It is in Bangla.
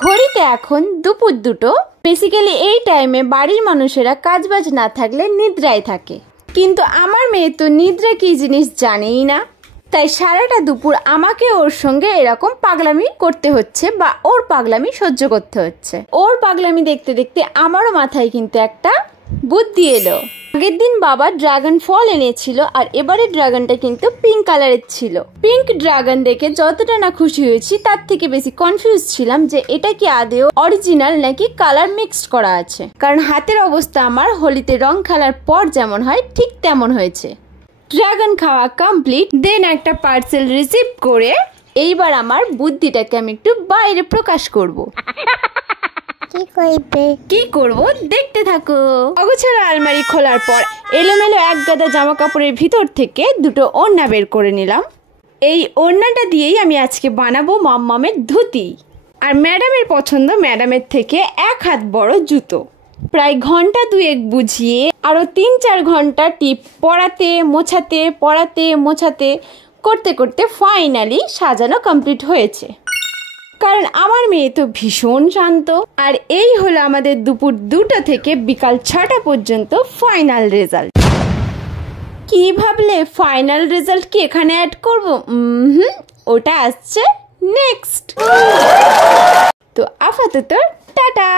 ঘড়িতে এখন দুপুর 2টো। বেসিক্যালি এই টাইমে বাড়ির মানুষেরা কাজবাজ না থাকলে নিদ্রায় থাকে, কিন্তু আমার মেয়ে তো নিদ্রা কি জিনিস জানেই না। তাই সারাটা দুপুর আমাকে ওর সঙ্গে এরকম পাগলামি করতে হচ্ছে বা ওর পাগলামি সহ্য করতে হচ্ছে। ওর পাগলামি দেখতে দেখতে আমারও মাথায় কিন্তু একটা বুদ্ধি এলো। আগের দিন বাবা ড্রাগন ফল এনেছিল, আর এবারে ড্রাগনটা কিন্তু পিঙ্ক কালারের ছিল। পিঙ্ক ড্রাগন দেখে যতটা না খুশি হয়েছি তার থেকে বেশি কনফিউজ ছিলাম যে এটা কি আদেও অরিজিনাল নাকি কালার মিক্সড করা আছে। কারণ হাতের অবস্থা আমার হোলিতে রং খেলার পর যেমন হয় ঠিক তেমন হয়েছে। ড্রাগন খাওয়া কমপ্লিট, দেন একটা পার্সেল রিসিভ করে এইবার আমার বুদ্ধিটাকে আমি একটু বাইরে প্রকাশ করব। কি করব দেখতে থাকো। অগোছালো আলমারি খোলার পর এলোমেলো এক গাদা জামা কাপড়ের ভিতর থেকে দুটো ওড়না বের করে নিলাম। এই ওড়নাটা দিয়েই আমি আজকে বানাবো মাম্মামের ধুতি। আর ম্যাডামের পছন্দ ম্যাডামের থেকে 1 হাত বড় জুতো। প্রায় ঘন্টা 2 বুঝিয়ে আরো 3-4 ঘন্টা টিপ পরাতে মোছাতে করতে করতে ফাইনালি সাজানো কমপ্লিট হয়েছে। কারণ আমার মেয়ে তো ভীষণ শান্ত। আর এই হলো আমাদের দুপুর 2টা থেকে বিকাল 6টা পর্যন্ত ফাইনাল রেজাল্ট। কি ভাবলে ফাইনাল রেজাল্ট কি এখানে অ্যাড করব? ওটা আসছে নেক্সট। তো আপাতত টাটা।